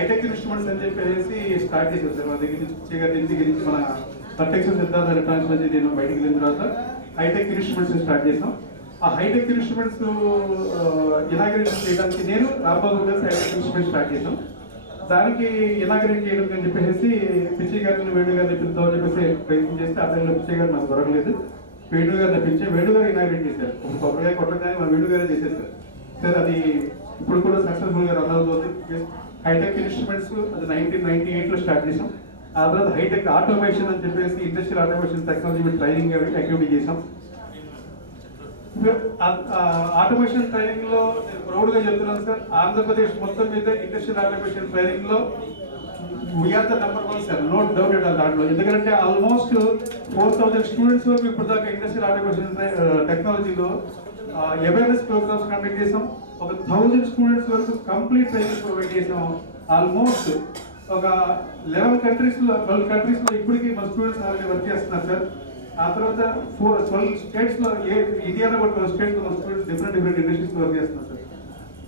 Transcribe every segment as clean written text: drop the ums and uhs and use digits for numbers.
Hitech instruments అని చెప్పేసి start చేశారు సార్. మా దగ్గర నుంచి ఇంటి గురించి మన ప్రత్యక్ష సిద్ధాంత ఎలక్ట్రానిక్స్ నుంచి నేను బయటికి వెళ్ళిన తర్వాత హైటెక్ ఇన్స్ట్రుమెంట్స్ స్టార్ట్ చేసాం. ఆ హైటెక్ ఇన్స్ట్రుమెంట్స్ ఇనాగ్రేషన్ చేయడానికి నేను రాంబాబు గారు హైటెక్ ఇన్స్ట్రుమెంట్స్ స్టార్ట్ చేసాం. దానికి ఇనాగ్రేట్ చేయడం అని చెప్పేసి పిచ్చయ్య గారిని వేణు గారిని పిలుద్దామని చెప్పేసి ప్రయత్నం చేస్తే ఆ టైంలో పిచ్చయ్య గారు నాకు దొరకలేదు. వేణు గారిని పిలిచి వేణు గారు ఇనాగ్రేట్ చేశారు. కొబ్బరిగా కొట్టగానే మన వేణు గారే చేసేసారు సార్. అది ఇప్పుడు కూడా సక్సెస్ఫుల్ గా రన్ అవుతుంది. హైటెక్ ఇన్స్ట్రుమెంట్స్ అది 1998లో స్టార్ట్ చేసాం. ఆ తర్వాత హైటెక్ ఆటోమేషన్ అని చెప్పేసి industrial automation technology training activity చేసాం. ఆటోమేషన్ ట్రైనింగ్ లో నేను ప్రౌడ్ గా చెప్తున్నాను సార్. ఆంధ్రప్రదేశ్ మొత్తం మీద ఇండస్ట్రియల్ ఆటోమేషన్ ట్రైనింగ్ లో we are the number 1 sir, no doubt at దాంట్లో. ఎందుకంటే ఆల్మోస్ట్ 4000 స్టూడెంట్స్ వరకు ఇప్పుడు దాకా ఇండస్ట్రియల్ ఆటోమేషన్ టెక్నాలజీలో అవేర్నెస్ ప్రోగ్రామ్స్ కండక్ట్ చేసాం. ఒక 1000 స్టూడెంట్స్ వరకు కంప్లీట్ ట్రైనింగ్ ప్రొవైడ్ చేసాం. ఆల్మోస్ట్ ఒక 11 కంట్రీస్ లో 12 కంట్రీస్ లో ఇప్పటికీ మన స్టూడెంట్స్ ఆల్రెడీ వర్క్ చేస్తున్నారు సార్. ఆ తర్వాత 12 స్టేట్స్ లో ఇండియాలో కూడా 12 స్టేట్స్ లో స్టూడెంట్స్ డిఫరెంట్ ఇండస్ట్రీస్ వర్క్ చేస్తున్నారు సార్.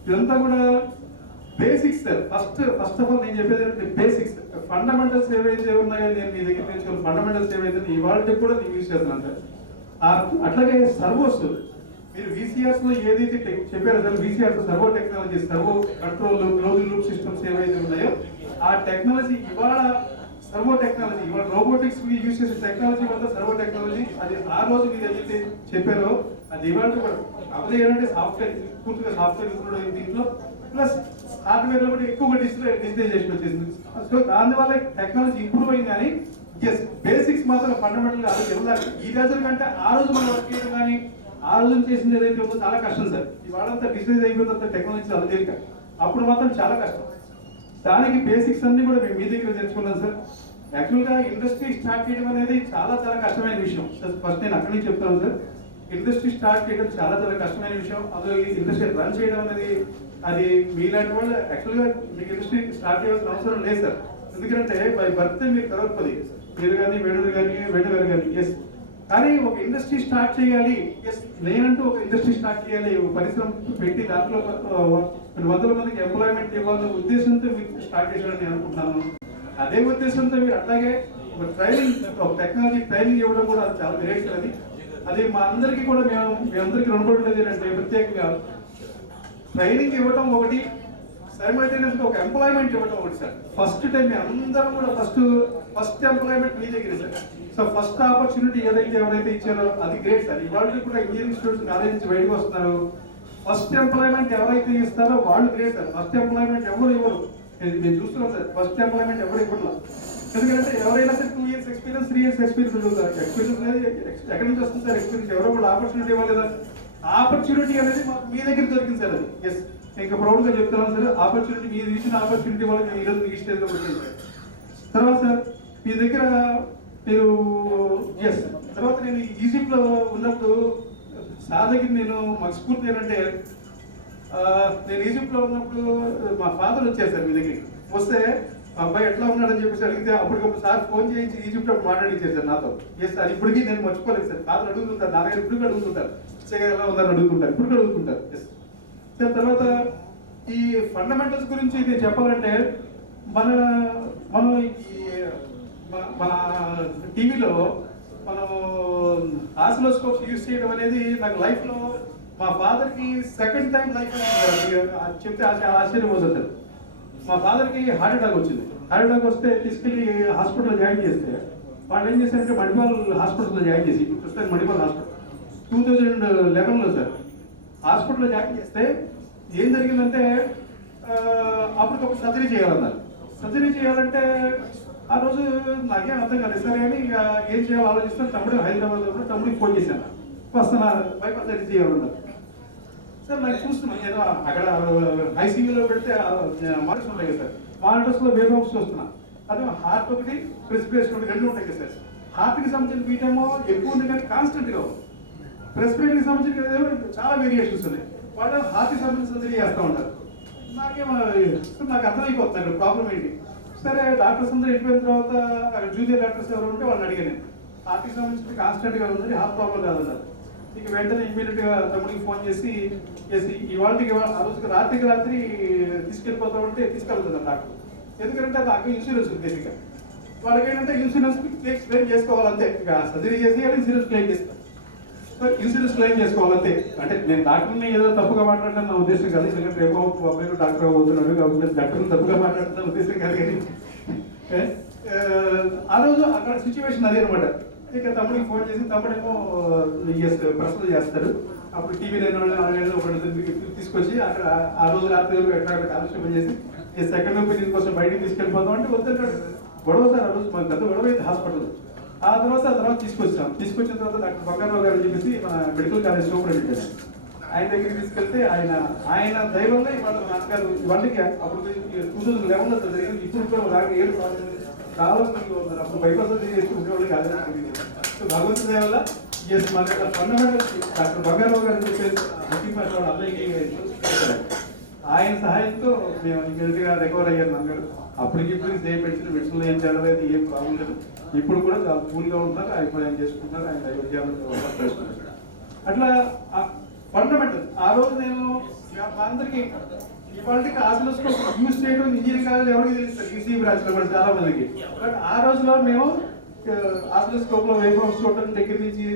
ఇదంతా కూడా basics sir. First of all నేను చెప్పేది ఏంటంటే బేసిక్స్, ఫండమెంటల్స్ ఏవైతే ఉన్నాయో నేను మీ దగ్గర నేర్చుకోవాలి. ఫండమెంటల్స్ ఏవైతే ఇవాళ కూడా నేను యూజ్ చేస్తున్నాను సార్. అట్లాగే సర్వోస్ మీరు VCRs లో ఏదైతే చెప్పారో sir, VCRs servo technology, servo control, closed loop systems ఏవైతే ఉన్నాయో ఆ టెక్నాలజీ ఇవాళ సర్వో టెక్నాలజీ, ఇవాళ రోబోటిక్స్ యూజ్ చేసే టెక్నాలజీ వల్ల సర్వో టెక్నాలజీ అది ఆ రోజు మీరు ఏదైతే చెప్పారో అది ఇవాళ కూడా అదే ఏంటంటే సాఫ్ట్వేర్, పూర్తిగా సాఫ్ట్వేర్ ఇంక్లూడ్ దీంట్లో ప్లస్ హార్డ్వేర్ లో కూడా ఎక్కువగా డిజిటలైజేషన్ వచ్చేసింది. సో దానివల్ల టెక్నాలజీ ఇంప్రూవ్ అయింది. కానీ ఎస్ బేసిక్స్ మాత్రం ఫండమెంటల్ గా అది వెళ్ళాలి. ఈ రోజుల కంటే ఆ రోజు మనం వర్క్ చేయడం కానీ ఆ రోజు చేసింది ఏదైతే ఉందో చాలా కష్టం సార్. ఇవాళంతా డిజిటలైజ్ అయిపోయినంత టెక్నాలజీ చాలా తేలిక, అప్పుడు మాత్రం చాలా కష్టం. దానికి బేసిక్స్ అన్ని కూడా మేము మీ దగ్గర తెచ్చుకున్నాం సార్. యాక్చువల్గా ఇండస్ట్రీ స్టార్ట్ చేయడం అనేది చాలా కష్టమైన విషయం సార్. ఫస్ట్ నేను అక్కడి నుంచి చెప్తాను సార్. ఇండస్ట్రీ స్టార్ట్ చేయడం చాలా కష్టమైన విషయం. అందులో ఇండస్ట్రీ రన్ చేయడం అనేది అది మీలాంటి వాళ్ళు యాక్చువల్గా మీకు ఇండస్ట్రీ స్టార్ట్ చేయాల్సిన అవసరం లేదు సార్. ఎందుకంటే బై బర్త్ మీరు కలవకపోతే మీరు కానీ వేణు గారు కానీ ఎస్. కానీ ఒక ఇండస్ట్రీ స్టార్ట్ చేయాలి, ఎస్ నేనంటూ ఒక ఇండస్ట్రీ స్టార్ట్ చేయాలి, ఒక పరిశ్రమ పెట్టి దాంట్లో 100 మందికి ఎంప్లాయ్మెంట్ ఇవ్వాలనే ఉద్దేశంతో మీరు స్టార్ట్ చేయాలని నేను అనుకుంటున్నాను. అదే ఉద్దేశంతో మీరు అట్లాగే ఒక ట్రైనింగ్, ఒక టెక్నాలజీ ట్రైనింగ్ ఇవ్వడం కూడా అది చాలా గ్రేట్ సార్. అది మా అందరికీ కూడా మీ అందరికీ రుణపడలేదు ఏంటంటే ప్రత్యేకంగా ట్రైనింగ్ ఇవ్వడం ఒకటి, సైమల్టేనియస్ గా ఒక ఎంప్లాయ్మెంట్ ఇవ్వడం ఒకటి సార్. ఫస్ట్ టైం మీ అందరం కూడా ఫస్ట్ ఎంప్లాయ్మెంట్ మీ దగ్గర సార్. సో ఫస్ట్ ఆపర్చునిటీ ఎవరైతే ఇచ్చారో అది గ్రేట్ సార్. ఇవాళ కూడా ఇంజనీరింగ్ స్టూడెంట్స్ కాలేజ్ నుంచి బయటకు వస్తున్నారు. ఫస్ట్ ఎంప్లాయ్మెంట్ ఎవరైతే ఇస్తారో వాళ్ళు గ్రేట్ సార్. ఫస్ట్ ఎంప్లాయ్మెంట్ ఎవరు ఇవ్వరు, నేను చూస్తున్నాం సార్. ఫస్ట్ ఎంప్లాయ్మెంట్ ఎవరు ఇవ్వట్లా. ఎందుకంటే ఎవరైనా సరే 2 years ఎక్స్పీరియన్స్, 3 years ఎక్స్పీరియన్స్ ఉంటుంది. ఎక్స్పీరియన్స్ అనేది ఎక్కడి నుంచి వస్తుంది సార్? ఎక్స్పీరియన్స్ ఎవరో వాళ్ళు ఆపర్చునిటీ ఇవ్వలేదా? ఆపర్చునిటీ అనేది మీ దగ్గర దొరికింది సార్. అది ఎస్ ఇంకా ప్రౌడ్ గా చెప్తున్నాను సార్. ఆపర్చునిటీ మీరు ఇచ్చిన ఆపర్చునిటీ వల్ల మేము ఈరోజు మీకు స్టేజ్ లో వచ్చింది సార్. తర్వాత సార్ మీ దగ్గర మీరు ఎస్ తర్వాత నేను ఈజిప్ట్ లో ఉన్నప్పుడు సార్ దగ్గర నేను మాకు స్ఫూర్తి ఏంటంటే నేను ఈజిప్ట్ లో ఉన్నప్పుడు మా ఫాదర్ వచ్చారు సార్ మీ దగ్గరికి. వస్తే మా అబ్బాయి ఎట్లా ఉన్నాడని చెప్పేసి అడిగితే అప్పటికప్పుడు సార్ ఫోన్ చేయించి ఈజిప్ట్ అప్పుడు మాట్లాడించారు సార్ నాతో. ఎస్ సార్ ఇప్పటికీ నేను మర్చిపోలేదు సార్. ఫాదర్ అడుగుతుంటారు, నా దగ్గర ఇప్పటికీ అడుగుతుంటారు, ఎలా ఉందని అడుగుతుంటారు, ఇప్పటికీ అడుగుతుంటారు. ఎస్ సార్ తర్వాత ఈ ఫండమెంటల్స్ గురించి నేను చెప్పాలంటే మనం మన టీవీలో మనం ఆసిలోస్కోప్స్ యూజ్ చేయడం అనేది నాకు లైఫ్ లో మా ఫాదర్ కి సెకండ్ టైం లైఫ్ చెప్తే ఆశ్చర్యపోతుంది సార్. మా ఫాదర్ కి హార్ట్ అటాక్ వచ్చింది. హార్ట్ అటాక్ వస్తే తీసుకెళ్లి హాస్పిటల్లో జాయిన్ చేస్తే వాళ్ళు ఏం చేశారంటే మణిపాల్ హాస్పిటల్లో జాయిన్ చేసి, ఇప్పుడు ప్రస్తుతం మణిపాల్ హాస్పిటల్ 2011లో సార్ హాస్పిటల్లో జాయిన్ చేస్తే ఏం జరిగిందంటే అప్పటికప్పుడు సర్జరీ చేయాలన్నారు. సర్జరీ చేయాలంటే ఆ రోజు నాకేం అర్థం కాలేదు సరే అని ఇక ఏం చేయాలో ఆలోచిస్తాను. తమ్ముడు హైదరాబాద్ లో తమ్ముడికి ఫోన్ చేశాను, వస్తున్నా బైపాస్ సర్జరీ చేయాలన్నారు సార్. నాకు చూస్తున్నాను ఏదో అక్కడ ఐసీయూలో పెడితే మానిటర్స్ ఉంటాయి కదా సార్, మానిటర్స్ లో వేవ్ హౌస్ చూస్తున్నా. అదే హార్ట్ ఒకటి, రెస్పిరేషన్ ఒకటి, 2 ఉంటాయి కదా సార్. హార్ట్ కి సంబంధించిన బీటేమో ఎక్కువ ఉంది కానీ కాన్స్టెంట్ గా ఉంది. రెస్పిరేటరీకి సంబంధించిన చాలా వేరియేషన్స్ ఉన్నాయి. వాళ్ళు హార్ట్ కి సంబంధించిన సర్జరీ చేస్తూ ఉంటారు. నాకు అర్థమైపోతుంది అక్కడ ప్రాబ్లం ఏంటి. సరే డాక్టర్స్ అందరూ వెళ్ళిపోయిన తర్వాత అక్కడ జూనియర్ డాక్టర్స్ ఎవరు ఉంటే వాళ్ళని అడిగాను. హార్ట్ కి సంబంధించిన కాన్స్టెంట్ గా ఉంది, హార్ట్ ప్రాబ్లం కాదన్నారు. ఇక వెంటనే ఇమీడియట్ గా తమ్ముడికి ఫోన్ చేసి ఇవాళకి ఆ రోజుకి రాత్రి తీసుకెళ్ళిపోతామంటే తీసుకెళ్తున్నారు డాక్టర్. ఎందుకంటే నాకు ఇన్సూరెన్స్ ఉంది బేసిక్గా. వాళ్ళకి ఏంటంటే ఇన్సూరెన్స్ క్లెయిమ్ చేసుకోవాలంతే, ఇక సర్జరీ చేసి ఇన్సూరెన్స్ క్లెయిమ్ చేస్తాను. సో ఇన్సూరెన్స్ క్లెయిమ్ చేసుకోవాలంతే. అంటే నేను డాక్టర్ని ఏదో తప్పుగా మాట్లాడడం నా ఉద్దేశం కాదు, ఎందుకంటే రేపు అబ్బాయి డాక్టర్ అవుతున్నాడు కాబట్టి డాక్టర్ని తప్పుగా మాట్లాడడం ఉద్దేశం కాదు. కానీ ఆ రోజు అక్కడ సిచ్యువేషన్ అదే అనమాట. ఇక తమ్ముడికి ఫోన్ చేసి తమ్ముడేమో ప్రశ్నలు చేస్తాడు. అప్పుడు టీవీ నేను ఒకటి తీసుకొచ్చి అక్కడ ఆ రోజు రాత్రి ఎక్కడ కాలక్షేపం చేసి ఈ సెకండ్ ఒపీనియన్ కోసం బయటికి తీసుకెళ్ళిపోతాం అంటే వద్దంటాడు. గొడవ సార్ ఆ రోజు మాకు గత గొడవ అయితే హాస్పిటల్. ఆ తర్వాత తీసుకొచ్చిన తర్వాత డాక్టర్ బంగారావు గారు చెప్పేసి మన మెడికల్ కాలేజ్ సూపరింటెండెంట్ ఆయన దగ్గరికి తీసుకెళ్తే ఆయన దైవంలో ఇవాళ నాన్నగారు ఇవాళకి అప్పుడు 2011 జరిగింది. ఇప్పుడు కూడా అలాగే 7 చాలా మంది ఉన్నారు. అప్పుడు బైపాస్ చేస్తూ ఉండేవాళ్ళు కాదు. సో భగవంతు దయ వల్ల మన ఫండమెంటల్ డాక్టర్ బంగారావు గారు చెప్పేసి వాళ్ళు అబ్బాయికి ఆయన సహాయంతో మేము ఇమీడియట్గా రికవర్ అయ్యారు నాన్నగారు. అప్పటికి సేమ్ మెడిసిన్లో ఏం చేయలేదు, ఏం ప్రాబ్లం లేదు. ఇప్పుడు కూడా చాలా కూల్గా ఉన్నారు. ఆయన చేసుకుంటున్నారు, ఆయన దైవజ్ఞానం చేసుకుంటారు. అట్లా ఫండమెంటల్ ఆ రోజు నేను అందరికీ ఇవాళకి ఆసిలోస్కోప్ యూజ్ చేయడం ఇంజనీరింగ్ కాలేజ్ ఎవరికి తెలుస్తారు, ఈసీ బ్రాంచ్లో కూడా చాలా మందికి. బట్ ఆ రోజులో మేము ఆసిలోస్కోప్ లో వేవ్ ఫార్మ్స్ చూడటం దగ్గర నుంచి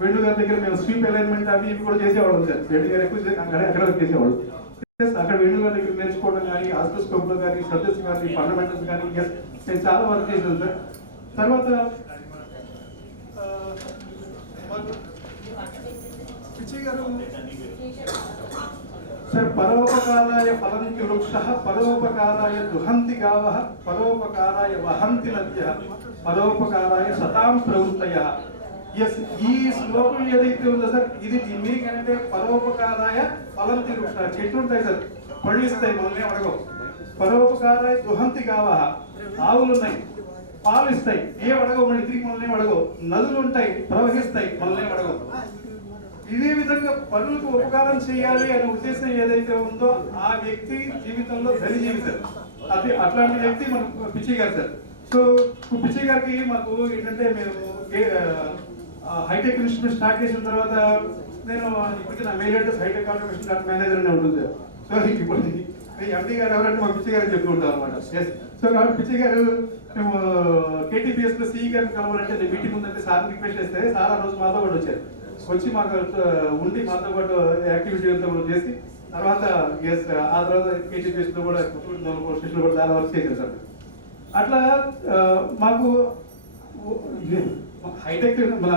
వేణు గారి దగ్గర మేము స్వీప్ అలైన్మెంట్ అవి ఇవి కూడా చేసేవాళ్ళం సార్. వేణు గారు ఎక్కువ అక్కడ చేసేవాళ్ళు. అక్కడ వేణు గారి దగ్గర నేర్చుకోవడం కానీ ఆసిలోస్కోప్ లో కానీ సబ్జెక్ట్స్ కానీ ఫండమెంటల్స్ కానీ నేను చాలా వర్క్ చేశాను సార్. తర్వాత పిచ్చయ్య గారు సార్ పరోపకారాయ ఫలంతి వృక్షః పరోపకారాయ దుహంతి గావః పరోపకారాయ వహంతి నద్యః పరోపకారాయ సతాం ప్రవృత్తయః. ఎస్, ఈ శ్లోకం ఏదైతే ఉందో సార్ ఇది మీనింగ్ అంటే పరోపకారాయ ఫలంతి వృక్షః. చెట్లు ఉంటాయి సార్, పళ్ళు ఇస్తాయి, మనల్ని అడగవు. పరోపకారాయ దుహంతి గావః, ఆవులు ఉన్నాయి, పాలు ఇస్తాయి, ఏం అడగవు, మళ్ళీ తిరిగి మనల్ని అడగవు. నదులు ఉంటాయి, ప్రవహిస్తాయి, మనల్ని అడగవు. ఇదే విధంగా పనులకు ఉపకారం చేయాలి అనే ఉద్దేశం ఏదైతే ఉందో ఆ వ్యక్తి జీవితంలో ధరి జీవితం అది అట్లాంటి వ్యక్తి మనకు పిచ్చయ్య గారు సార్. సో పిచ్చయ్య గారికి మాకు ఏంటంటే మేము హైటెక్ ఇన్స్టిట్యూట్ స్టార్ట్ చేసిన తర్వాత నేను ఇప్పటికీ నా mail address Hitech Automation dot manager అనే ఉంటుంది సార్. సో ఇప్పుడు ఎండి గారు ఎవరంటే మా పిచ్చయ్య గారు చెప్తూ ఉంటాం అనమాట. సో కాబట్టి పిచ్చయ్య గారు మేము కేటీపీఎస్ లో సిఈ గారిని కలవాలంటే మీటింగ్ ఉందంటే సార్ రిక్వెస్ట్ చేస్తే సార్ ఆ రోజు మాతో కూడా వచ్చారు. వచ్చి మాకు ఉండి మాతో పాటు యాక్టివిటీ అంతా కూడా చేసి తర్వాత ఆ తర్వాత కేటీపీఎస్ లో కూడా స్టేషన్ కూడా చాలా వర్క్ చేశారు సార్. అట్లా మాకు హైటెక్ మన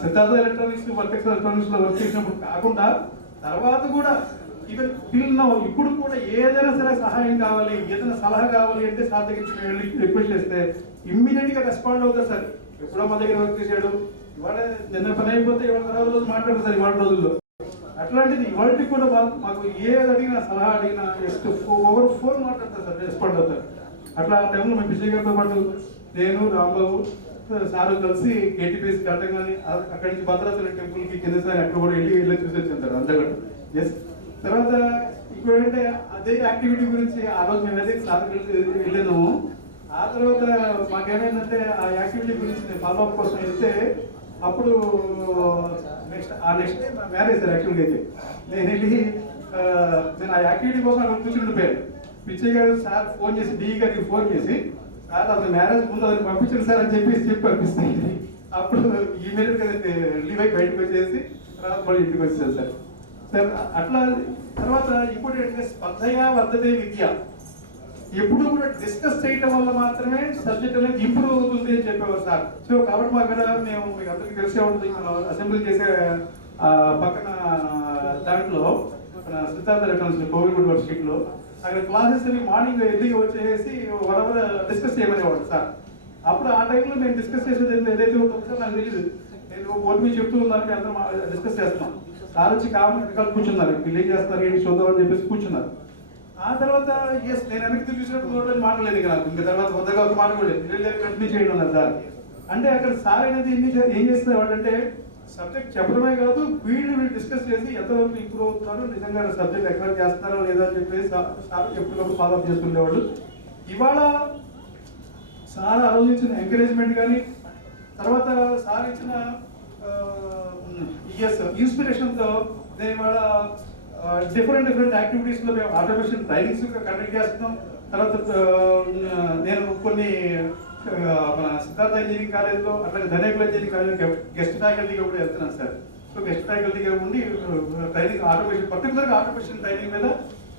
సిద్ధార్థ ఎలక్ట్రానిక్స్ వర్టెక్స్ ఎలక్ట్రానిక్స్ లో వర్క్ చేసినప్పుడు కాకుండా తర్వాత కూడా ఈవెన్ టిల్ నౌ ఇప్పుడు కూడా ఏదైనా సరే సహాయం కావాలి, ఏదైనా సలహా కావాలి అంటే సార్ దగ్గరికి వెళ్ళి రిక్వెస్ట్ చేస్తే ఇమ్మీడియట్ గా రెస్పాండ్ అవుతారు సార్. ఎప్పుడో మా దగ్గర వర్క్ చేశాడు, ఇవాళ నిన్న పని అయిపోతే ఇవాళ తర్వాత రోజు మాట్లాడతారు సార్ ఇవాళ రోజుల్లో. అట్లాంటిది ఇవాళకి కూడా మాకు ఏది అడిగినా సలహా అడిగినా జస్ట్ ఓవర్ ఫోన్ మాట్లాడతారు సార్, రెస్పాండ్ అవుతారు. అట్లా ఆ టైంలో మేము పిచ్చయ్య గారితో పాటు నేను రాంబాబు సారు కలిసి కేటీపీఎస్ కట్టం కానీ అక్కడి నుంచి భద్రాచలం టెంపుల్ కి కింద సార్ అక్కడ కూడా వెళ్ళి చూసి వచ్చాను సార్ అంతా కూడా. ఎస్, తర్వాత ఇప్పుడు ఏంటంటే అదే యాక్టివిటీ గురించి ఆ రోజు మేము ఏదైతే సార్ వెళ్ళాము. ఆ తర్వాత మాకేమైందంటే ఆ యాక్టివిటీ గురించి నేను ఫాలో అప్ కోసం వెళ్తే అప్పుడు నెక్స్ట్ మ్యారేజ్ సార్. యాక్చువల్గా అయితే నేను వెళ్ళి నేను ఆ యాక్టివిటీ కోసం అక్కడ కూర్చుని ఉండిపోయాను. పిచ్చయ్య గారు సార్ ఫోన్ చేసి డిఈ గారికి ఫోన్ చేసి సార్ అసలు మ్యారేజ్ ముందు అది పంపించండి సార్ అని చెప్పి పంపిస్తాయి. అప్పుడు ఇమీడియట్గా లీవ్ అయి బయటకు వచ్చేసి తర్వాత మళ్ళీ ఇంటికి వచ్చేసారు సార్. సార్ అట్లా తర్వాత ఇప్పుడు ఏంటంటే స్పర్ధయా వర్ధతే విద్య, ఎప్పుడు కూడా డిస్కస్ చేయడం వల్ల మాత్రమే సబ్జెక్ట్ అనేది ఇంప్రూవ్ అవుతుంది అని చెప్పేవారు సార్. సో కాబట్టి మా దగ్గర మేము మీకు అందరికీ తెలిసే ఉంటుంది, మనం అసెంబ్లీ చేసే పక్కన దాంట్లో మన సిద్ధార్థ ఎలక్ట్రానిక్స్ కోవిడ్ యూనివర్సిటీలో అక్కడ క్లాసెస్ అవి మార్నింగ్ ఎర్లీగా వచ్చేసి 1 hour డిస్కస్ చేయమనేవాడు సార్. అప్పుడు ఆ టైంలో మేము డిస్కస్ చేసేది ఏదైతే ఉంటుందో సార్ నాకు తెలియదు. నేను ఓటు చెప్తూ ఉన్నాను, అందరూ డిస్కస్ చేస్తున్నాం. సార్ వచ్చి కామెంట్ కూర్చున్నారు, వీళ్ళు ఏం చేస్తున్నారు ఏంటి చూద్దామని చెప్పేసి కూర్చున్నారు. ఆ తర్వాత ఎస్ నేను వెనక్కి చూసినప్పుడు మాట్లాడలేదు ఇక నాకు. ఇంకా తర్వాత కొత్తగా ఒక మాట కూడా కంటిన్యూ చేయడం అన్నారు సార్. అంటే అక్కడ సార్ అనేది ఏం చేస్తున్నారు అంటే సబ్జెక్ట్ చెప్పడమే కాదు, వీళ్ళు డిస్కస్ చేసి ఎంతవరకు ఇంప్రూవ్ అవుతున్నారు, నిజంగా సబ్జెక్ట్ ఎక్కడ చేస్తున్నారో లేదా అని చెప్పేసి సార్ ఎప్పటికప్పుడు ఫాలో అప్ చేస్తుండేవాళ్ళు. ఇవాళ సార్ ఆలోచించిన ఎంకరేజ్మెంట్ కానీ తర్వాత సార్ ఇచ్చిన ఇన్స్పిరేషన్తో నేను ఇవాళ డిఫరెంట్ యాక్టివిటీస్లో మేము ఆటోమేషన్ ట్రైనింగ్స్ కండక్ట్ చేస్తున్నాం. తర్వాత నేను కొన్ని మన సిద్ధార్థ ఇంజనీరింగ్ కాలేజ్లో అట్లాగే ధనేకుల ఇంజనీరింగ్ కాలేజ్లో గెస్ట్ ఫ్యాకల్టీగా కూడా వెళ్తున్నాను సార్. సో గెస్ట్ ఫ్యాకల్టీగా ఉండి ట్రైనింగ్ ఆటోమేషన్ పర్టికులర్గా ఆటోమేషన్ ట్రైనింగ్ మీద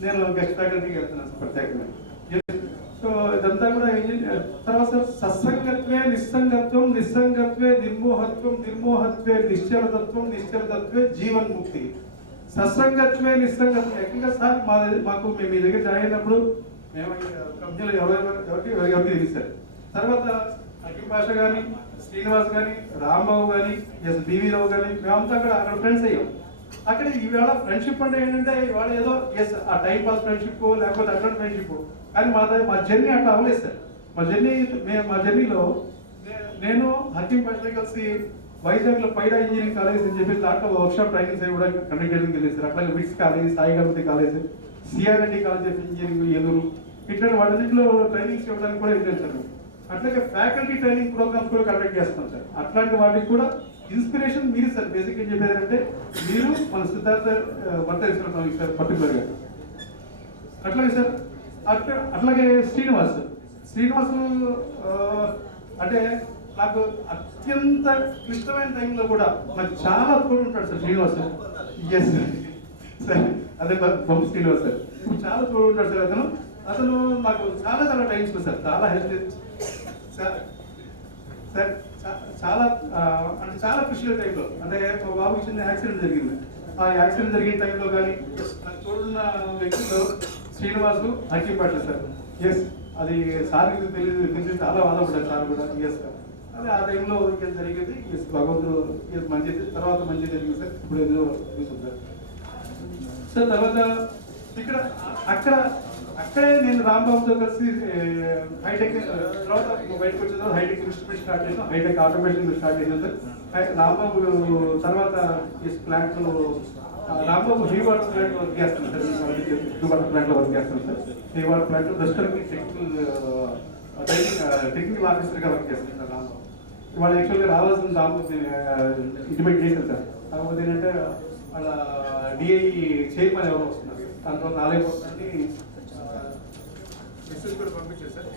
నేను గెస్ట్ ఫ్యాకల్టీకి వెళ్తున్నాను సార్ ప్రత్యేకంగా. సో ఇదంతా కూడా తర్వాత సత్సంగత్వే నిస్సంగత్వం, నిస్సంగత్వే నిర్మోహత్వం, నిర్మోహత్వే నిశ్చలతత్వం, నిశ్చలతత్వే జీవన్ముక్తి. సత్సంగత్వే నిస్సంగత్వం యాక్చువల్గా సార్ మాకు మేము మీ దగ్గర జాయిన్ అయినప్పుడు మేము కంపెనీలో ఎవరికి తెలిసారు. తర్వాత అఖిల్ భాష కానీ, శ్రీనివాస్ కానీ, రాంబాబు కానీ, బివి రావు కానీ మేమంతా అక్కడ ఫ్రెండ్స్ అయ్యాం. అక్కడ ఈవేళ ఫ్రెండ్షిప్ అంటే ఏంటంటే ఇవాళ ఏదో ఆ టైం పాస్ ఫ్రెండ్షిప్ లేకపోతే అటువంటి ఫ్రెండ్షిప్, కానీ మా జర్నీ అట్లా అవ్వలేదు సార్. మా జర్నీలో నేను హకీం భాష కలిసి వైజాగ్లో పైడా ఇంజనీరింగ్ కాలేజ్ అని చెప్పి దాంట్లో వర్క్షాప్ ట్రైనింగ్స్ అవి కూడా కండక్ట్ చేయడం తెలియదు సార్. అట్లాగే VITS college, Sai Ganapathi college, CRMD college of engineering Eluru, ఇట్లాంటి వాటిలో ట్రైనింగ్స్ ఇవ్వడానికి కూడా వెళ్ళాను సార్. అట్లాగే ఫ్యాకల్టీ ట్రైనింగ్ ప్రోగ్రామ్స్ కూడా కండక్ట్ చేస్తాం సార్. అట్లాంటి వాటికి కూడా ఇన్స్పిరేషన్ మీరు సార్. బేసిక్గా చెప్పేది అంటే మీరు మన సిద్ధార్థ వర్తరిస్తున్న సార్ పర్టికులర్గా. అట్లాగే సార్ అట్లాగే శ్రీనివాస్ అంటే నాకు అత్యంత క్లిష్టమైన టైంలో కూడా నాకు చాలా తోడు ఉంటాడు సార్ శ్రీనివాస్. ఎస్ సార్, అదే బొమ్మ శ్రీనివాస్ సార్ చాలా తోడు ఉంటాడు సార్. అతను నాకు చాలా టైమ్స్ సార్ చాలా హెల్ప్ సార్ చాలా అంటే చాలా క్రిషియల్ టైంలో అంటే మా బాబుకి చిన్న యాక్సిడెంట్ జరిగింది. ఆ యాక్సిడెంట్ జరిగిన టైంలో కానీ నాకు తోడున్న వ్యక్తులు శ్రీనివాసు, హకీం పాటిల్ సార్. ఎస్, అది సార్కి తెలిసి చాలా బాధపడ్డారు సార్ కూడా. ఎస్ సార్, అదే ఆ టైంలో జరిగింది. ఎస్, భగవంతుడు ఎస్ మంచిది, తర్వాత మంచిది జరిగింది సార్. ఇప్పుడు ఏదో సార్. సార్ తర్వాత అక్కడే నేను రాంబాబుతో కలిసి హైటెక్ తర్వాత బయటకు వచ్చిన తర్వాత హైటెక్ ఇన్స్ట్రుమెంట్ స్టార్ట్ చేసాం, హైటెక్ ఆటోమేషన్ స్టార్ట్ చేసాం సార్. రాంబాబు తర్వాత ప్లాంట్లో Rambabu he water plant work చేస్తాను సార్. హీ వాటర్ ప్లాంట్లో వర్క్ చేస్తాను సార్. హీ వాటర్ ప్లాంట్లో ప్రస్తుతానికి టెక్నికల్ ఆఫీసర్గా వర్క్ చేస్తాను సార్ రాంబాబు. వాళ్ళు యాక్చువల్గా రావాల్సిన రాంబాబు ఇంటిమేట్ చేశాను సార్. కాకపోతే ఏంటంటే వాళ్ళ డిఐ చైర్మన్ ఎవరో వస్తున్నారు, దాంట్లో రాలేకపోతుందని మెసేజ్ కూడా పంపించారు సార్.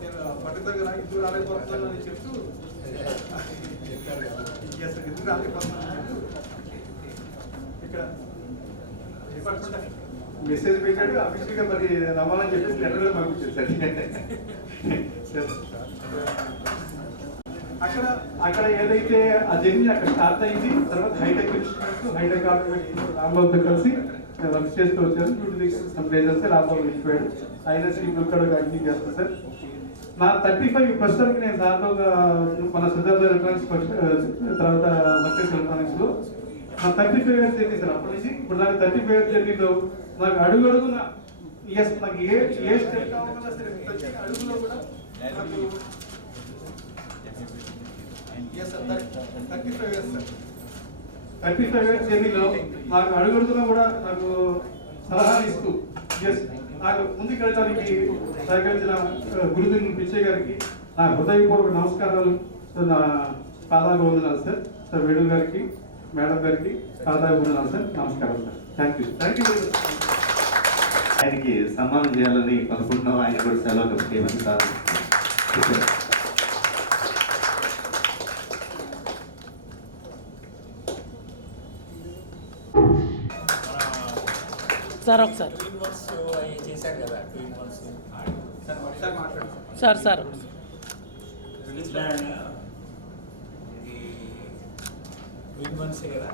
నేను పర్టికులర్గా ఇద్దరు రాలేకపోతున్నానని చెప్తూ ఇద్దరు రాలేకపోతున్నాను ఇక్కడ డిపార్ట్మెంట్ మెసేజ్ పెట్టాడు. అఫీషియల్గా మరి రమ్మాలని చెప్పేసి లెటర్ కూడా పంపించారు సార్. అక్కడ ఏదైతే ఆ జర్నీ అక్కడ స్టార్ట్ అయింది. తర్వాత హైటెక్ ఇన్స్ట్రుమెంట్స్, హైటెక్ ఆటోమేషన్ రాంబాబుతో కలిసి వర్క్ చేస్తూ వచ్చాను. డ్యూటీ సమ్ డేస్ రాంబాబు వెళ్ళిపోయాడు. అయినా సరే ఇప్పుడు కూడా కంటిన్యూ చేస్తాను సార్. నా 35 ప్రస్తుతానికి నేను దాంట్లో మన సిద్ధార్థ ఎలక్ట్రానిక్స్ తర్వాత వర్కర్స్ ఎలక్ట్రానిక్స్లో నా 35 ఇయర్స్ జర్నీ సార్. అప్పటి నుంచి ఇప్పుడు నాకు 35 ఇయర్స్ జర్నీలో నాకు అడుగున ఎస్ నాకు ఏ స్టెప్ కావాలన్నా సరే ప్రతి అడుగులో కూడా నాకు 35 ఇయర్స్ సార్. 35 ఇయర్స్ జర్నీలో నాకు అడుగుతున్నా కూడా నాకు సలహాలు ఇస్తూ ఎస్ నాకు ముందుకు వెళ్ళడానికి సహకరించిన గురుదేవులు పిచ్చయ్య గారికి నా హృదయపూర్వక నమస్కారాలు సార్. నా పాదాభివందనాలు సార్. సార్ వేణు గారికి, మేడం గారికి పాదాభివందనాలు సార్. నమస్కారం సార్. Thank you. ఆయనకి సన్మానం చేయాలని అనుకుంటున్నాం. ఆయన కూడా సెలవు చేయమని సార్. సార్ ఒకసారి సార్ సార్ కదా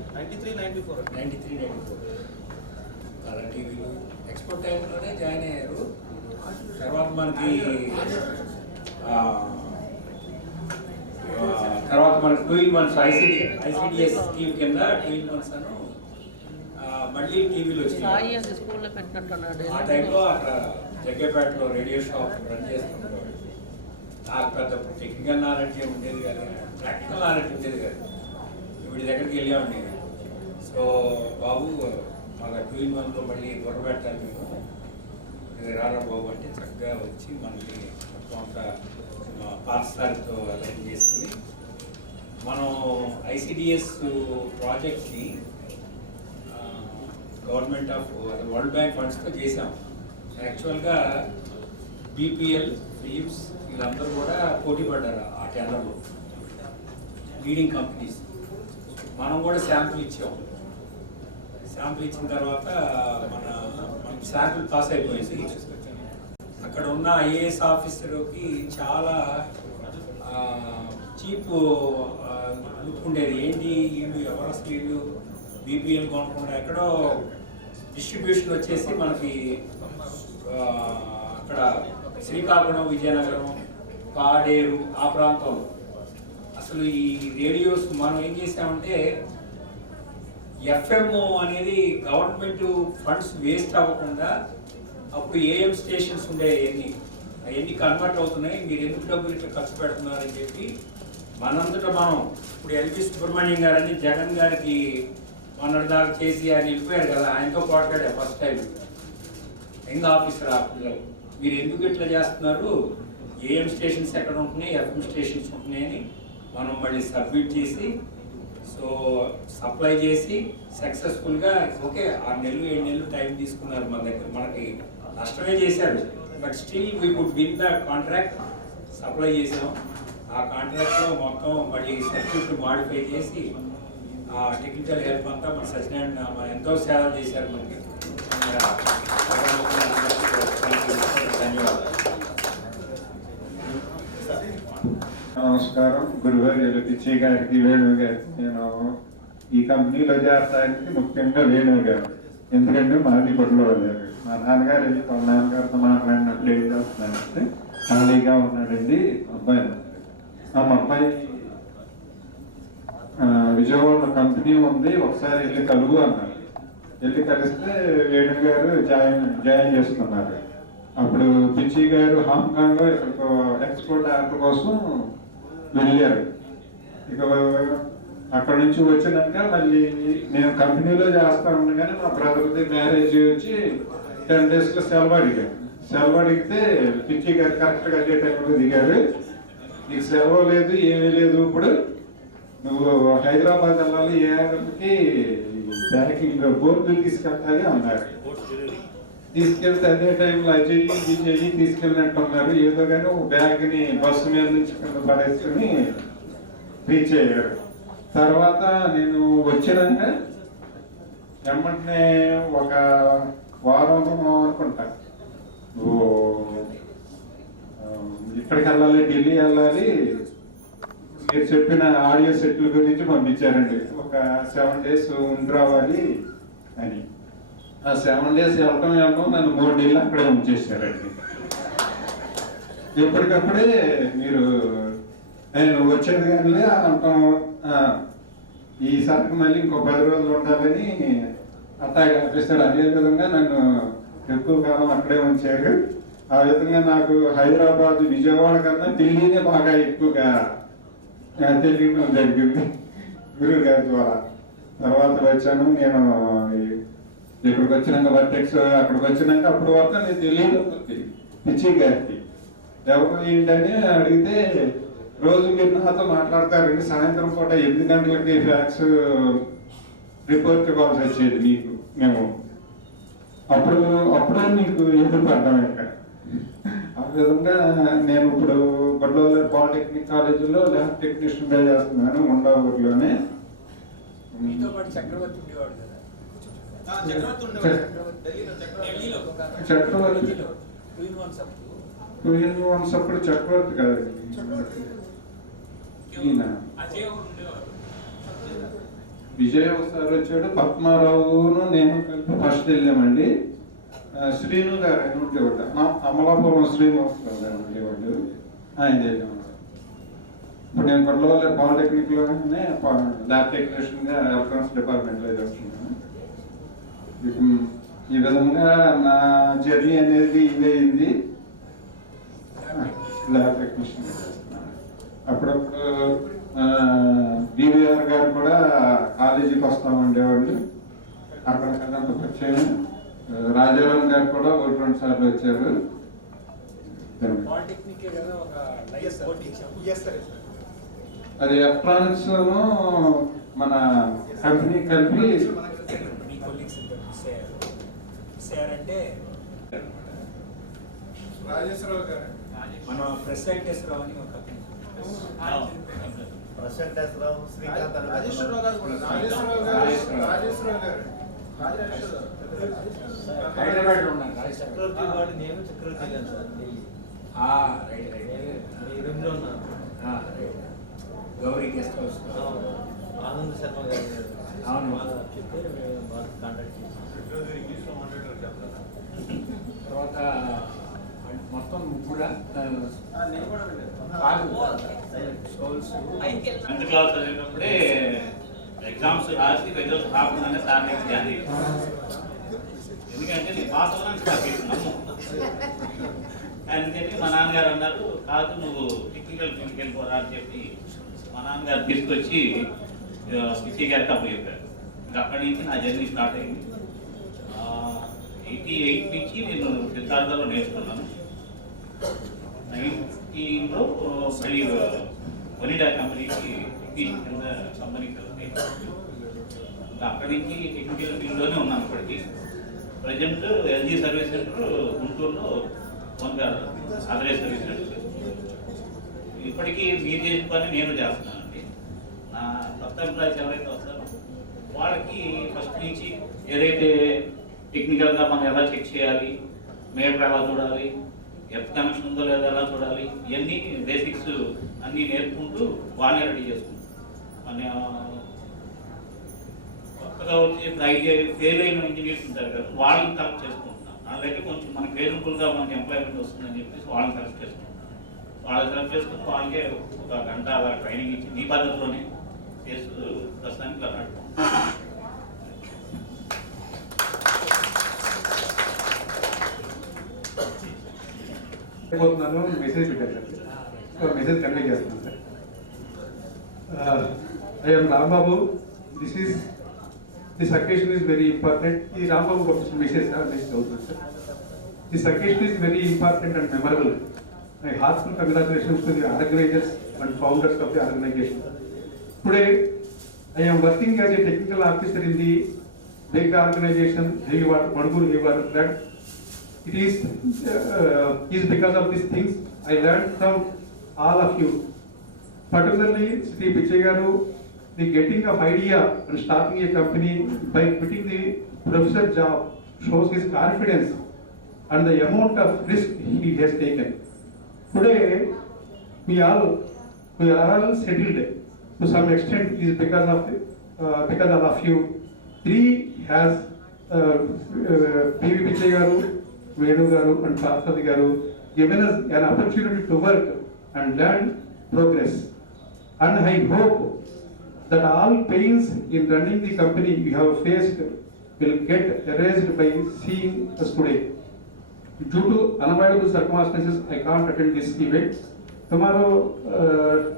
93-94 కలర్ టీవీలు ఎక్స్పోర్ట్ టైంలోనే జాయిన్ అయ్యారు. తర్వాత మనకి 2 months ICDS స్కీమ్ కింద 2 months అను మళ్ళీ టీవీలో సాయి స్కూల్లో పెట్టినట్టున్నాడు. ఆ టైంలో అక్కడ జగ్గేపేటలో రేడియో షాప్ రన్ చేస్తున్నాడు. నాకు పెద్ద టెక్నికల్ నాలెడ్జ్ ఉండేది కాదు, ప్రాక్టికల్ నాలెడ్జ్ ఉండేది కాదు. వీడి దగ్గరికి వెళ్ళామండి. సో బాబు మాకు 2 monthsలో మళ్ళీ దొరకబెట్టాలి మేము, ఇది రారా బాబు అంటే చక్కగా వచ్చి మళ్ళీ మొత్తం అంతా పాఠశాలతో అలైన్ చేసుకుని మనం ICDS ప్రాజెక్ట్ని గవర్నమెంట్ ఆఫ్ వరల్డ్ బ్యాంక్ ఫండ్స్తో చేసాం. యాక్చువల్గా బీపీఎల్, ఫిలిప్స్ వీళ్ళందరూ కూడా పోటీ పడ్డారు ఆ టెండర్లో, లీడింగ్ కంపెనీస్. మనం కూడా శాంపుల్ ఇచ్చాం. శాంపుల్ ఇచ్చిన తర్వాత మనకి శాంపుల్ పాస్ అయిపోయింది. అక్కడ ఉన్న ఐఏఎస్ ఆఫీసర్కి చాలా చీప్ లుక్ ఉండేది. ఏంటి వీళ్ళు ఎవరు అసలు వీళ్ళు బీపీఎల్ కొనకుండా ఎక్కడో డిస్ట్రిబ్యూషన్ వచ్చేసి మనకి అక్కడ శ్రీకాకుళం, విజయనగరం, పాడేరు ఆ ప్రాంతంలో అసలు ఈ రేడియోస్ మనం ఏం చేసామంటే ఎఫ్ఎంఓ అనేది గవర్నమెంట్ ఫండ్స్ వేస్ట్ అవ్వకుండా అప్పుడు ఏఎం స్టేషన్స్ ఉండే అవన్నీ కన్వర్ట్ అవుతున్నాయి, మీరు ఎందుకు డబ్బులు ఇట్లా ఖర్చు పెడుతున్నారని చెప్పి మనంతటా మనం ఇప్పుడు ఎల్వి సుబ్రహ్మణ్యం గారని జగన్ గారికి మొన్నటి దాకా చేసి ఆయన వెళ్ళిపోయారు కదా, ఆయనతో పోట్లాడే ఫస్ట్ టైం యంగ్ ఆఫీసర్ మీరు ఎందుకు ఇట్లా చేస్తున్నారు, ఏఎం స్టేషన్స్ ఎక్కడ ఉంటున్నాయి, ఎఫ్ఎం స్టేషన్స్ ఉంటున్నాయని మనం మళ్ళీ సబ్మిట్ చేసి సో సప్లై చేసి సక్సెస్ఫుల్గా ఓకే 6 నెలలు 7 నెలలు టైం తీసుకున్నారు మన దగ్గర. మనకి నష్టమే చేశారు, but still we could win the contract. Supply చేసాం. ఆ కాంట్రాక్ట్లో మొత్తం మళ్ళీ సర్క్యూట్ మాడిఫై చేసి ఆ టెక్నికల్ హెల్ప్ అంతా మన సత్యనారాయణ మన ఎంతో సేవ చేశారు మనకి. ధన్యవాదాలు. నమస్కారం. గురుగారు పిచ్చి గారికి, వేణు గారికి. నేను ఈ కంపెనీలో చేరడానికి ముఖ్యంగా వేణు గారు, ఎందుకంటే మాది కొట్లో గారు. మా నాన్నగారు వాళ్ళ నాన్నగారితో మాట్లాడినప్పుడు ఏం చేస్తున్నానంటే ఖాళీగా ఉన్నాడండి అబ్బాయి. మా అబ్బాయి విజయవాడ కంపెనీ ఉంది, ఒకసారి వెళ్ళి కలుగు అన్నారు. వెళ్ళి కలిస్తే వేణు గారు జాయిన్ చేసుకున్నారు. అప్పుడు పిచ్చి గారు హాంకాంగ్ ఎక్స్పోర్ట్ ఆర్డర్ కోసం వెళ్ళారు. ఇక అక్కడ నుంచి వచ్చినాక మళ్ళీ నేను కంపెనీలో చేస్తా ఉండగానే మా బ్రదర్ది మ్యారేజ్ వచ్చి 10 daysలో సెలవు అడిగారు. సెలవు అడిగితే పిచ్చి గారు కరెక్ట్గా అదే టైంలో దిగారు. నీకు సెలవు లేదు, ఏమీ లేదు, ఇప్పుడు నువ్వు హైదరాబాద్ వెళ్ళాలి, ఏఆర్ఎంకి బ్యాంకింగ్ బోర్డులు తీసుకెళ్ళాలి అన్నారు. తీసుకెళ్తే అదే టైంలో అజయ్ తీసుకెళ్ళినట్టున్నారు. ఏదో కానీ ఒక బ్యాగ్ని బస్సు మీద నుంచి కింద పడేసుకుని రీచ్ అయ్యారు. తర్వాత నేను వచ్చినాక వెంటనే ఒక వారం అనుకుంటా, ఇక్కడికి వెళ్ళాలి, ఢిల్లీ వెళ్ళాలి, మీరు చెప్పిన ఆడియో సెట్ల గురించి పంపించారండి. ఒక 7 days ఉండి రావాలి అని. ఆ 7 days వెళ్ళటం నన్ను 3 నెలలు అక్కడే ఉంచేసారండి. ఎప్పటికప్పుడే మీరు నేను వచ్చేది కానీ అంటాం, ఈసారికి మళ్ళీ ఇంకో 10 రోజులు ఉండాలని అట్టాగా అనిపిస్తాడు. అదే విధంగా నన్ను ఎక్కువ కాలం అక్కడే ఉంచారు. ఆ విధంగా నాకు హైదరాబాద్, విజయవాడ కన్నా ఢిల్లీనే బాగా ఎక్కువగా తెలియడం జరిగింది గురువు గారి ద్వారా. తర్వాత వచ్చాను నేను ఇక్కడికి వచ్చినాక వర్టెక్స్ అక్కడికి వచ్చినాక అప్పుడు వరకు నేను తెలియదు పిచ్చి గారికి. ఎవరు ఏంటని అడిగితే రోజు మీరు నాతో మాట్లాడతారండి, సాయంత్రం పూట 8 గంటలకి ఫ్యాక్స్ రిపోర్ట్ ఇవ్వాల్సి వచ్చేది మీకు. మేము అప్పుడే మీకు ఎదురుపడ్డాం. ఇక్కడ ఆ విధంగా నేను ఇప్పుడు గొడ్డవల్లి పాలిటెక్నిక్ కాలేజీలో ల్యాబ్ టెక్నీషియన్గా చేస్తున్నాను, ఉండవూరులోనే. చక్రవర్తి 2 in 1 అప్పుడు చక్రవర్తి కాదండి, ఈయన విజయ్ ఒకసారి వచ్చాడు, పద్మారావును నేను కలిపి ఫస్ట్ వెళ్ళామండి. శ్రీను గారు ఆయన ఉండేవాడు, అమలాపురం శ్రీనివాస్ గారు ఉండేవాడు, ఆయన వెళ్ళాము. ఇప్పుడు నేను గొడవల్లి పాలిటెక్నిక్లోనే ల్యాబ్ టెక్నీషియన్గా ఎలక్ట్రానిక్స్ డిపార్ట్మెంట్లో చేస్తున్నాను. ఈ విధంగా నా జర్నీ అనేది ఇదైంది. ల్యాబ్ టెక్నీషియన్ చేస్తున్నాను. అప్పుడప్పుడు బీవీఆర్ గారు కూడా కాలేజీకి వస్తూ ఉండేవాళ్ళు, అక్కడ కదంత పరిచయం. రాజారాం గారు కూడా 1-2 సార్లు వచ్చారు. అది ఎలక్ట్రానిక్స్ మన కంపెనీ కలిపి అంటే రాజేశ్వరరావు గారు మన ప్రెస్ వెంకటేశ్వరరావు అని ఒక రాజేశ్వరరావు గారు కూడా రాజేశ్వరరావు గారు హైదరాబాద్ లో ఉన్నాను చక్రవర్తి వాడు నేను చక్రవర్తి వెళ్ళాను సార్ ఢిల్లీ. రైట్ ఈ రూమ్ లో ఉన్నాను. గౌరీ గెస్ట్ హౌస్ ఆనంద్ శర్మ గారు అవును. వాళ్ళు చెప్తే మేము వాళ్ళకి కాంటాక్ట్ చేసాం. తర్వాత మొత్తం ముగ్గురా సోల్స్ 10th క్లాస్ చదివినప్పుడే ఎగ్జామ్స్ రాసి రిజల్ట్స్ రాకుండానే సార్ నేను జాయిన్ చేశాను. ఎందుకంటే నేను పాస్ అవ్వడానికి స్టార్ట్ చేస్తున్నాను. అందుకని మా నాన్నగారు అన్నారు కాదు నువ్వు టెక్నికల్ ఫీల్డ్కి వెళ్ళిపోరా అని చెప్పి మా నాన్నగారు తీసుకొచ్చి పిచ్చి గారికి అప్పు చెప్పారు. ఇంకా అక్కడి నుంచి నా జర్నీ స్టార్ట్ అయింది. 88 నుంచి నేను సిద్ధార్థలో నేర్చుకున్నాను. 19లో మళ్ళీ ఒనిడా కంపెనీకి టెక్నీషియన్ కింద కంపెనీకి వెళ్తాయి. అక్కడి నుంచి టెక్నికల్ ఫీల్డ్లోనే ఉన్నాను ఇప్పటికీ. ప్రజెంట్ ఎల్జీ సర్వీస్ సెంటర్ గుంటూరులో ఆథరైజ్ సర్వీస్ సెంటర్ ఇప్పటికీ మీరు చేసిన పని నేను చేస్తున్నానండి. నా కొత్త ఎంప్లాయీస్ ఎవరైతే వస్తారో వాళ్ళకి ఫస్ట్ నుంచి ఏదైతే టెక్నికల్గా మనం ఎలా చెక్ చేయాలి, మేటర్ ఎలా చూడాలి, ఎర్త్ కనెక్షన్ ఉందో లేదో ఎలా చూడాలి, ఇవన్నీ బేసిక్స్ అన్నీ నేర్పుకుంటూ వాళ్ళని రెడీ చేసుకుంటాం. మన కొత్తగా వచ్చి ఫెయిల్ అయిన ఇంజనీర్స్ ఉంటారు కదా, వాళ్ళని కరెక్ట్ చేసుకుంటున్నాం. అలాగే కొంచెం మనకి ఫేవరబుల్గా మనకి ఎంప్లాయ్మెంట్ వస్తుందని చెప్పేసి వాళ్ళని కరెక్ట్ చేసుకుంటాం. వాళ్ళని కరెక్ట్ చేసుకుని వాళ్ళకే ఒక గంట అలా ట్రైనింగ్ ఇచ్చి ఈ పద్ధతిలోనే చేస్తూ ప్రస్తుతానికి నడుపుకుంటాం. పోతున్నాను మెసేజ్ పెట్టాను సార్. మెసేజ్ కన్వే చేస్తున్నాను sir. I'm Rambabu. This occasion is very important. ఈ రాంబాబు పంపించిన మెసేజ్ సార్ నెక్స్ట్ అవుతుంది sir. This occasion is very important and memorable. My heartfelt congratulations to the organizers and founders of the organization. Today, I am working as a technical officer in the big organization, Madugur Heavy Water Plant. It is because of these things I learned from all of you. Particularly, Sri Pichai Garu, the getting of idea and starting a company by quitting the professor job shows his confidence and the amount of risk he has taken. Today, we are all settled to some extent is because of you. Three has P.V. Pichai Garu, Venu Garu and Parthadi Garu given us an opportunity to work and learn progress. And I hope that all pains in running the company you have faced will get erased by seeing us today. Due to unavoidable circumstances, I can't attend this event. Tomorrow,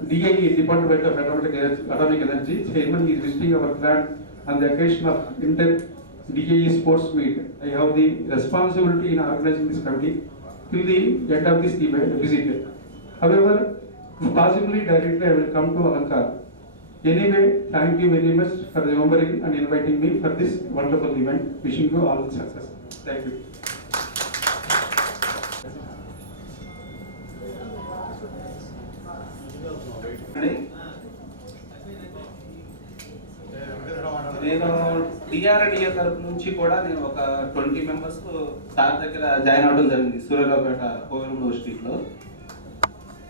DIE, Department of Atomic Energy, Chairman is visiting our plant on the occasion of inter-DIE sports meet. I have the responsibility in organizing this committee till the end of this event visit. However, if possibly directly I will come to Alankar. Anyway, thank you very much for remembering and inviting me for this wonderful event. Wishing you all success. Thank you. నేను DRDA తరపు నుంచి కూడా నేను ఒక 20 members sir దగ్గర join అవడం జరిగింది సూర్యారావుపేట కోవెలమూడు స్ట్రీట్లో.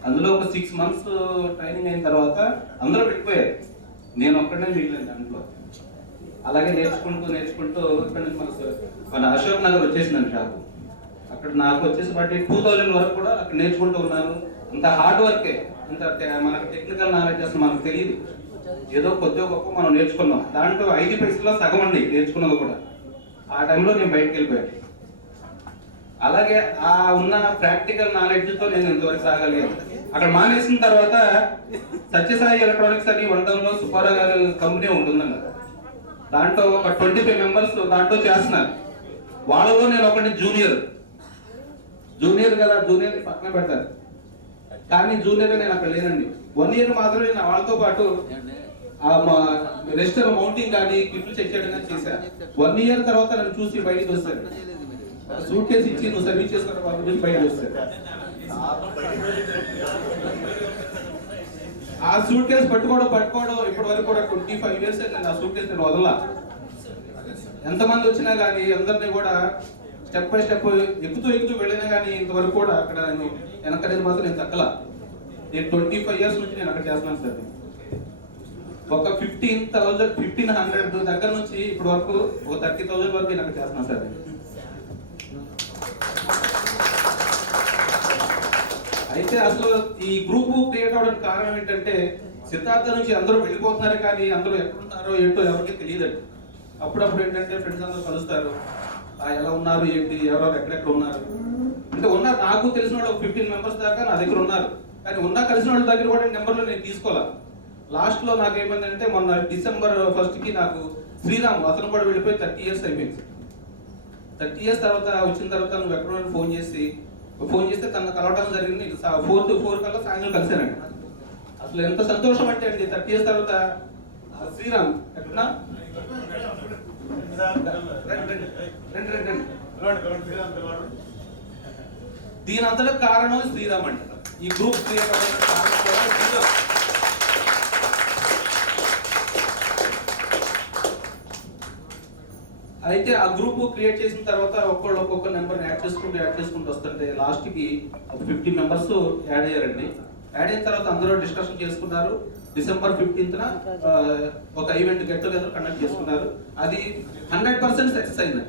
అందులో ఒక 6 months ట్రైనింగ్ అయిన తర్వాత అందరూ పెట్టిపోయారు, నేను ఒక్కడనే మిగిలిన దాంట్లో. అలాగే నేర్చుకుంటూ ఇక్కడ నుంచి మన అశోక్ నగర్ వచ్చేసిందండి షాపు. అక్కడ నాకు వచ్చేసి బట్టి 2000 వరకు కూడా అక్కడ నేర్చుకుంటూ ఉన్నాను. అంత హార్డ్ వర్కే, అంత మనకు టెక్నికల్ నాలెడ్జ్ అసలు మనకు తెలియదు. ఏదో కొద్దిగా గొప్ప మనం నేర్చుకున్నాం. దాంట్లో 5 పైసల్లో సగం అండి నేర్చుకున్నది కూడా. ఆ టైంలో నేను బయటకు వెళ్ళిపోయాను. అలాగే ఆ ఉన్న ప్రాక్టికల్ నాలెడ్జ్తో నేను ఎంతవరకు సాగలేదు. అక్కడ మానేసిన తర్వాత సత్యసాయి ఎలక్ట్రానిక్స్ అని వంటంలో సుబ్బారావు గారి కంపెనీ ఉంటుందండి. దాంట్లో ఒక 25 మెంబర్స్ దాంట్లో చేస్తున్నారు. వాళ్ళలో నేను ఒకటి జూనియర్ కదా, జూనియర్ పక్కన పెడతారు. కానీ జూనియర్ నేను అక్కడ లేనండి. 1 year మాత్రమే నేను వాళ్ళతో పాటు రెజిస్టర్ మౌంటింగ్ కానీ కిట్లు చెక్ చేయడం కానీ చేశాను. 1 year తర్వాత నన్ను చూసి బయటికి వస్తారు. సూట్ కేసు ఇచ్చి నువ్వు సర్వీస్ చేసుకున్న వాళ్ళ గురించి బయట వస్తారు. ఆ సూట్ కేసు పట్టుకోవడం ఇప్పటి వరకు కూడా 25 years నేను ఆ సూట్ కేసు నేను వదలా. ఎంతమంది వచ్చినా కానీ అందరినీ కూడా స్టెప్ బై స్టెప్ ఎక్కుతూ వెళ్ళినా కానీ ఇంతవరకు కూడా అక్కడ నేను వెనకనేది మాత్రం నేను తగ్గల. నేను 25 years నుంచి నేను అక్కడ చేస్తున్నాను సార్. ఒక 1500 దగ్గర నుంచి ఇప్పటి వరకు ఒక 30,000 వరకు నేను అక్కడ చేస్తున్నాను సార్. అయితే అసలు ఈ గ్రూప్ క్రియేట్ అవడానికి కారణం ఏంటంటే సిద్ధార్థ నుంచి అందరూ వెళ్ళిపోతున్నారు కానీ అందరూ ఎక్కడున్నారో ఏంటో ఎవరికి తెలియదండి. అప్పుడప్పుడు ఏంటంటే ఫ్రెండ్స్ అందరూ కలుస్తారు, ఎలా ఉన్నారు ఏంటి, ఎవరెవరు ఎక్కడెక్కడ ఉన్నారు అంటే ఉన్నారు. నాకు తెలిసిన వాళ్ళు 15 members దాకా నా దగ్గర ఉన్నారు, కానీ కలిసిన వాళ్ళ దగ్గర కూడా నెంబర్లు నేను తీసుకోవాలి. లాస్ట్ లో నాకు ఏమైందంటే మొన్న December 1st నాకు శ్రీరామ్ అతను కూడా వెళ్ళిపోయి 30 years అయిపోయింది. 30 years తర్వాత వచ్చిన తర్వాత నువ్వు ఎక్కడ ఫోన్ చేస్తే తను కలవడం జరిగింది. 4 కల్లా సాయంత్రం కలిసానండి. అసలు ఎంత సంతోషం అంటే అండి 30 years తర్వాత శ్రీరామ్ ఎక్కడా దీని అంతటా కారణం శ్రీరామ్ అంట. ఈ గ్రూప్ క్రియేట్ అవ్వడానికి కారణం కూడా శ్రీరామ్. అయితే ఆ గ్రూప్ క్రియేట్ చేసిన తర్వాత ఒక్కొక్క నెంబర్ యాడ్ చేసుకుంటూ వస్తుంటే లాస్ట్ కి 50 members యాడ్ అయ్యారండి. యాడ్ అయిన తర్వాత అందరూ డిస్కషన్ చేసుకున్నారు. December 15th ఒక ఈవెంట్ గెట్ టుగెదర్ కండక్ట్ చేసుకున్నారు. అది 100% సక్సెస్ అయింది.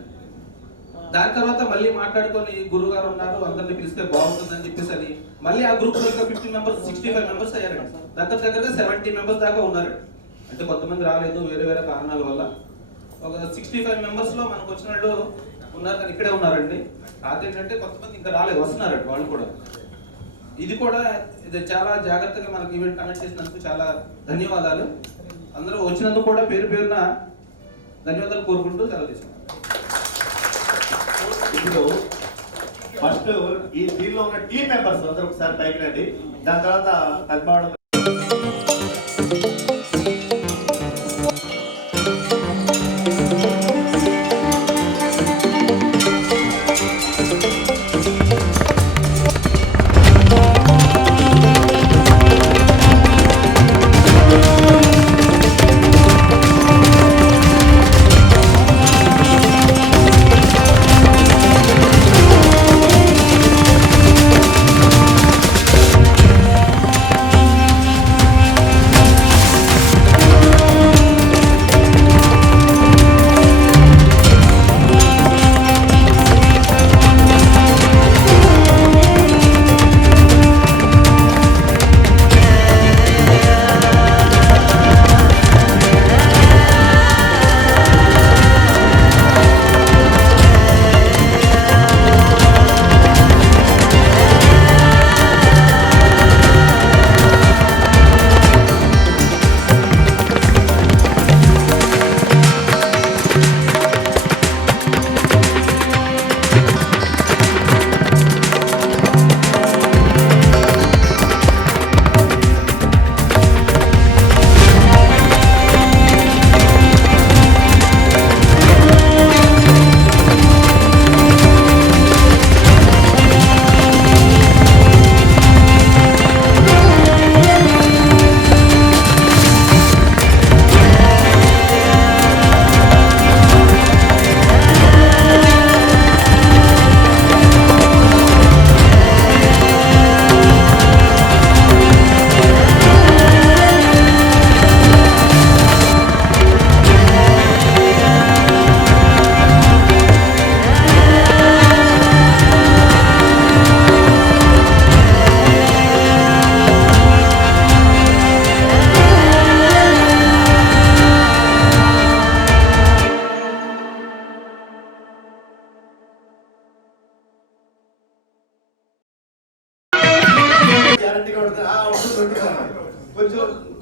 దాని తర్వాత మళ్ళీ మాట్లాడుకొని గురువు గారు ఉన్నారు, అందరినీ పిలిస్తే బాగుంటుందని చెప్పేసి అని మళ్ళీ ఆ గ్రూప్ లో ఇంకా 50 members 65 members అయ్యారండి. దగ్గరగా 70 members దాకా ఉన్నారు. అంటే కొంతమంది రాలేదు వేరే కారణాల వల్ల. ఒక 65 members లో మనకు వచ్చిన వాళ్ళు ఉన్నారు, కానీ ఇక్కడే ఉన్నారండి. కాదేంటంటే కొంతమంది ఇంకా రాలేదు, వస్తున్నారండి వాళ్ళు కూడా. ఇది చాలా జాగ్రత్తగా మనకి ఈవెంట్ కండక్ట్ చేసినందుకు చాలా ధన్యవాదాలు. అందరూ వచ్చినందుకు కూడా పేరున ధన్యవాదాలు కోరుకుంటూ సెలవు తీసుకున్నాను. ఇప్పుడు ఫస్ట్ ఈ దీనిలో ఉన్న టీమ్ మెంబర్స్ అందరూ ఒకసారి పైకి రండి. దాని తర్వాత తగ్గిపోవడం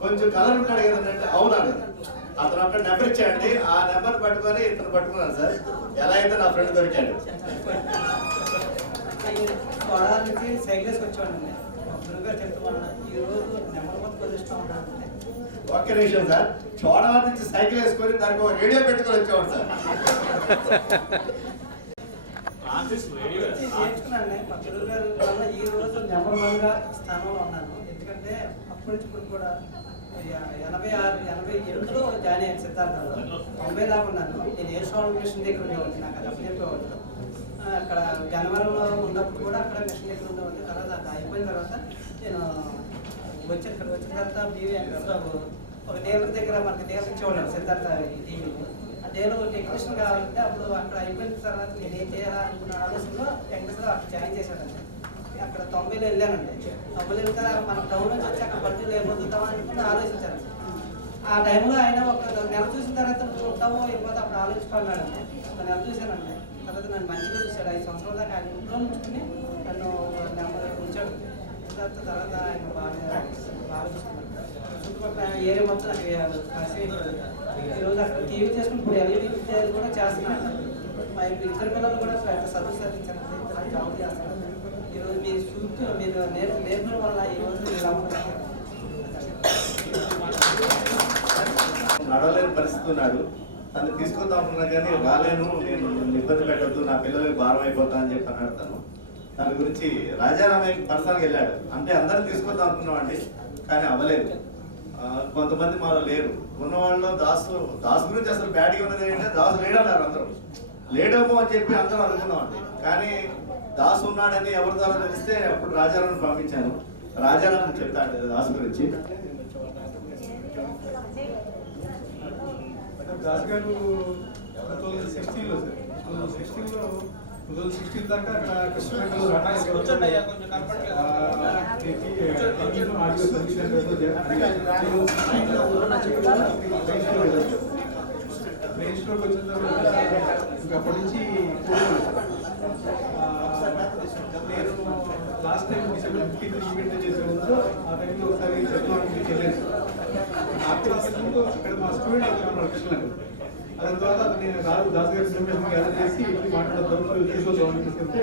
కొంచెం కలర్ ఉంటాడు కదంటే అవునా అతను అక్కడ నెంబర్ ఇచ్చాడండి. ఆ నెంబర్ పట్టుకొని ఇతను పట్టుకున్నాను సార్. ఎలా అయితే నా ఫ్రెండ్ దొరికాడు. ఒక్క నిమిషం సార్, చోడవరం నుంచి సైకిల్ వేసుకొని దానికి ఒక రేడియో పెట్టుకొని వచ్చేవాడు సార్. నేర్చుకున్నాను మా తెలుగు గారు వల్ల ఈ రోజు నెంబర్ 1 గా స్థానంలో ఉన్నాను. ఎందుకంటే అప్పటి నుంచి ఇప్పుడు కూడా 87లో జాయిన్ అయ్యాను సిద్ధార్థంలో. 90 దాకా ఉన్నాను. నేను ఎయిర్ సౌండ్ మిషన్ దగ్గర ఉండేవాడిని. నాకు అది అప్పచెప్పేవాళ్ళు. అక్కడ గన్నవరంలో ఉన్నప్పుడు కూడా అక్కడ మిషన్ దగ్గర ఉండేవాడిని. తర్వాత అది అయిపోయిన తర్వాత నేను ఇక్కడ వచ్చిన తర్వాత బీవీ వెంకటేశ్వరరావు ఒక డేలర్ దగ్గర మనకి డేలర్ ఇచ్చేవాళ్ళు సిద్ధార్థ టీవీలో. ఆ డేలర్ టెక్నీషియన్ కావాలంటే అప్పుడు అక్కడ అయిపోయిన తర్వాత నేను ఏం చేయాలనుకున్న ఆలోచనలో వెంకటేశ్వరరావు అక్కడ జాయిన్ చేశాడండి. అక్కడ 90లో వెళ్ళానండి. 90లో వెళ్తే మన టౌన్ నుంచి వచ్చి అక్కడ పట్టులు ఏమవుతామా అనుకుని ఆలోచించాను. ఆ టైంలో ఆయన ఒక నెల చూసిన తర్వాత నువ్వు ఉంటావో వెళ్ళిపోతే అప్పుడు ఆలోచించుకున్నాడండి. ఒక నెల చూశానండి. తర్వాత నన్ను మంచిగా చూశాడు. 5 సంవత్సరాల దాకా ఆయన ఇంట్లో ఉంచుకుని నన్ను నెంబర్ ఉంచాడు. తర్వాత ఆయన బాగా చూసుకున్నాడు. చుట్టుపక్కల ఏరియా మొత్తం నాకు ఈరోజు అక్కడ టీవీ చేసుకుని ఇప్పుడు ఎల్ఈడి కూడా చేస్తున్నాను. మా ఇద్దరు పిల్లలు కూడా పెద్ద సర్వీస్ సాధించాను. జాబ్ చేస్తున్నాను. ఈరోజు మీరు చూస్తూ మీరు నేర్పడం వల్ల ఈరోజు నడవలేని పరిస్థితి ఉన్నాడు. తను తీసుకొద్దాం అనుకున్నా కానీ రాలేను, నేను ఇబ్బంది పెట్టద్దు, నా పిల్లలకి భారం అయిపోతా అని చెప్పి అన్నాడు తను. దాని గురించి రాజారామయ్య పర్సనల్గా వెళ్ళాడు. అంటే అందరిని తీసుకొద్దాం అనుకున్నామండి, కానీ అవ్వలేదు. కొంతమంది మాలో లేరు. ఉన్నవాళ్ళు దాసు గురించి అసలు బ్యాడ్గా ఉన్నది ఏంటంటే దాసు లేడన్నారు. అందరూ లేడమో అని చెప్పి అందరూ అనుకున్నామండి. కానీ దాసు ఉన్నాడని ఎవరి ద్వారా తెలిస్తే అప్పుడు రాజారాం పంపించాను. రాజారాం చెప్తాడు దాసు గురించి. దాస్ గారు 2016లో సార్ 2016 దాకా అక్కడ కృష్ణనగర్లో మెయిన్ స్టోర్కి వచ్చిన తర్వాత ఇంకా అప్పటి నుంచి నేను లాస్ట్ టైం డిసెంబర్ 15 ఈవెంట్ చేసే ముందు ఆ టైంలో ఒకసారి చెప్తానికి వెళ్ళాను. అక్కడ మా స్టూడెంట్ ఉన్నాడు కృష్ణనగర్. దాని తర్వాత నేను దాస్ గారి ఇన్ఫర్మేషన్ గ్యాదర్ చేసి ఇంటికి మాట్లాడదాం తీసుకొద్దాం తీసుకెళ్తే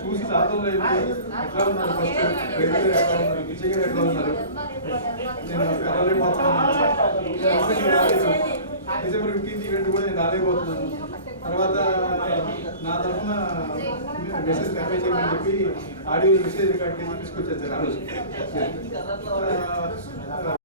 చూసి సాధనలో ఎట్లా ఉన్నారు, ఫస్ట్ రెడ్డి గారు ఎట్లా ఉన్నారు, విజయ్ గారు ఎట్లా ఉన్నారు, నేను రాలేకపోతున్నాను. డిసెంబర్ 15 ఈవెంట్ కూడా నేను రాలేకపోతున్నాను. తర్వాత నా తరఫున మెసేజ్ కన్వే చేయమని చెప్పి ఆడియో మెసేజ్ రికార్డ్ చేసి తీసుకొచ్చాను సార్. ఆ రోజు